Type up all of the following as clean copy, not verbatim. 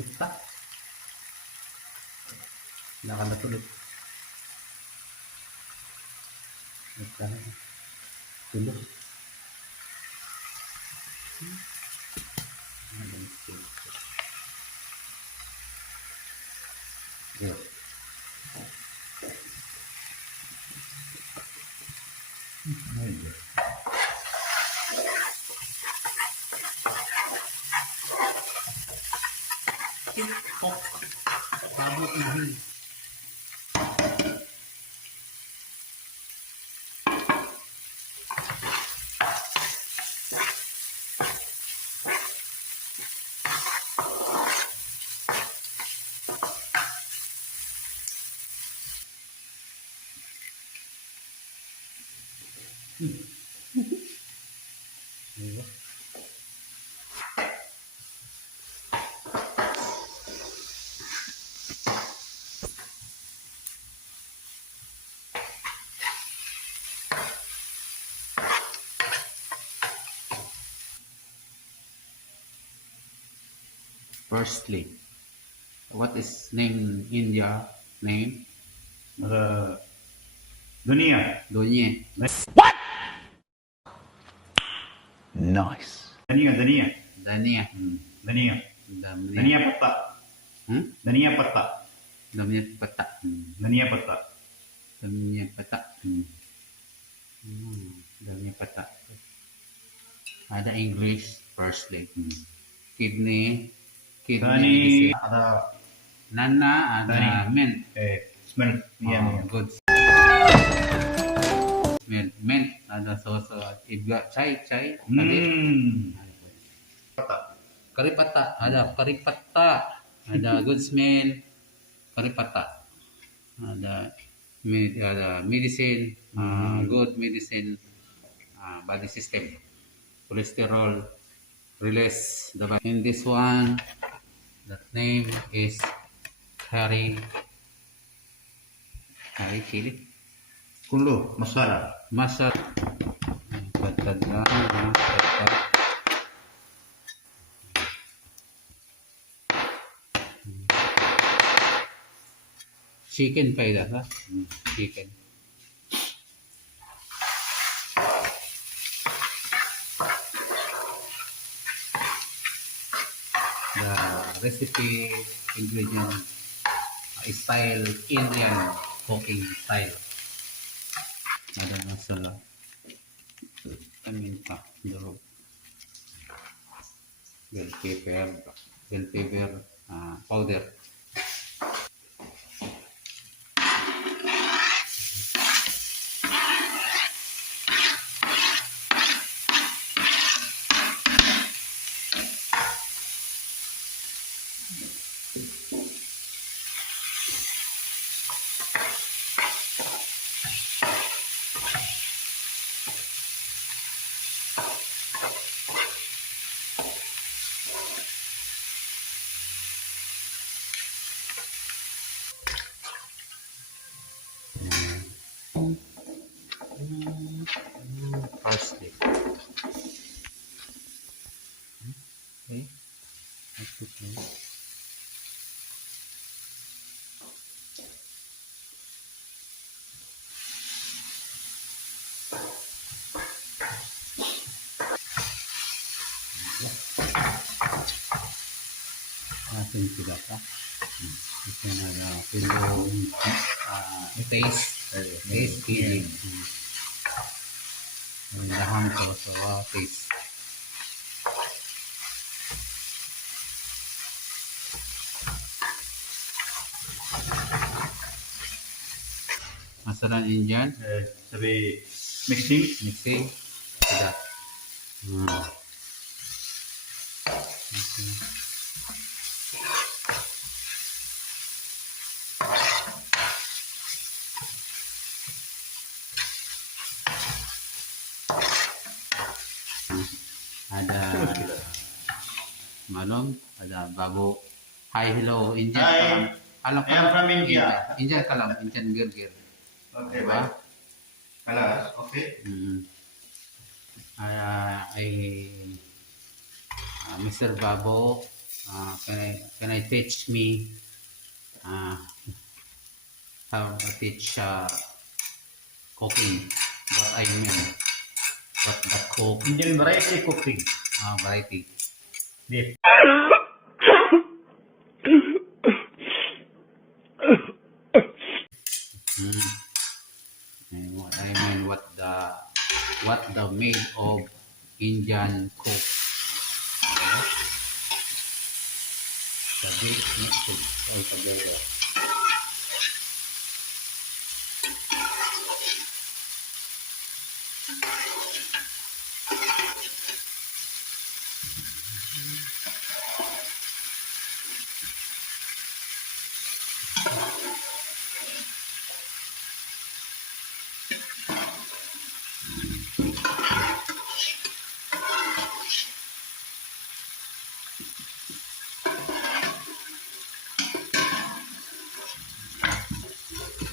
Kita. Nakatulog. Kita. Tulog. Yeah. TikTok. Sabot na rin. Diba? Firstly, what is name India name? Dunia. Dunia. Nice. Dania. Dania. Dania. Damnya. Dania patta. Dania patta. Damnya peta. Dania patta. Damnya peta. Damnya peta. Ada English firstly. Kidney. Dani ada Nana ada mint. smell. Iya. Good. Mint ada sauce iga chai. Patta. Kari pata ada kari pata ada good smell kari pata ada medicine good medicine body system cholesterol release in this one that name is curry chili Kullu masala. masala patadla chicken pa ida ha chicken the recipe ingredient style Indian cooking style ada masala paminta durog bell pepper powder parsley. Okay. Atin sila pa. Ito na pinong taste feeling. Dahan ko sa taste. Masalah Indian Sabi mixing. sudah. Ada malum, ada babu. Hi, hello, Indian Hi. kalam. Halo, I am from India. Indian kalam, Indian girl. Okay, Diba? bye. Kalas, okay. Mr. Babo, Can I teach me uh, how to teach cooking? What I mean, what the cook Indian variety cooking. variety. Beef. Mm. And what I mean, what the made of Indian cook. Okay? The beef mixed all together.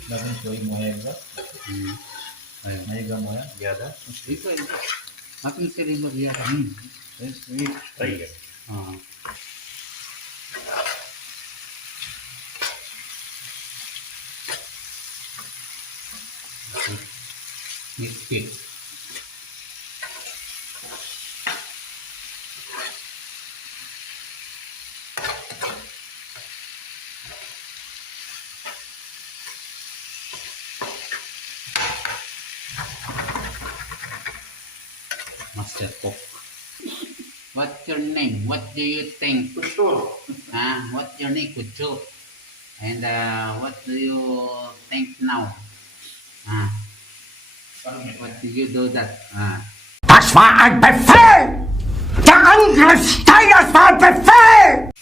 Nothing showing Moyega. Mm. Ayun. Moyega Moya. Gather. Ito, ating sila magyara. Let's eat. Try it. Ah, mix it. Master cook. What's your name? What do you think? Sure. What's your name? Kucho. And what do you think now? What do you do that? Das war ein Befehl! Der Angriffsteil war ein Befehl!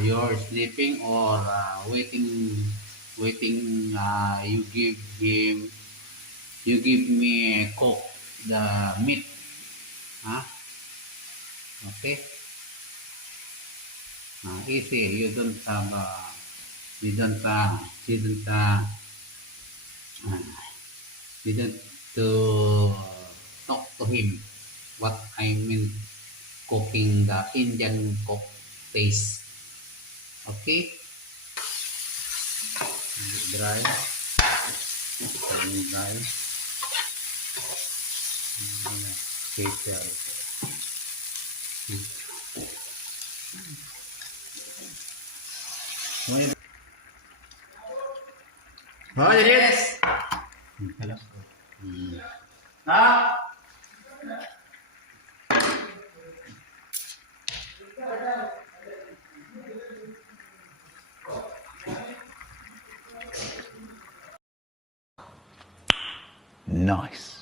You're sleeping or waiting, you give me cook the meat. Okay? Easy. You don't have, you don't, you don't to talk to him. What I mean, cooking the Indian cook taste. Okay? Dry. Dry. Facial. What it is? Mm. Ah. Nice.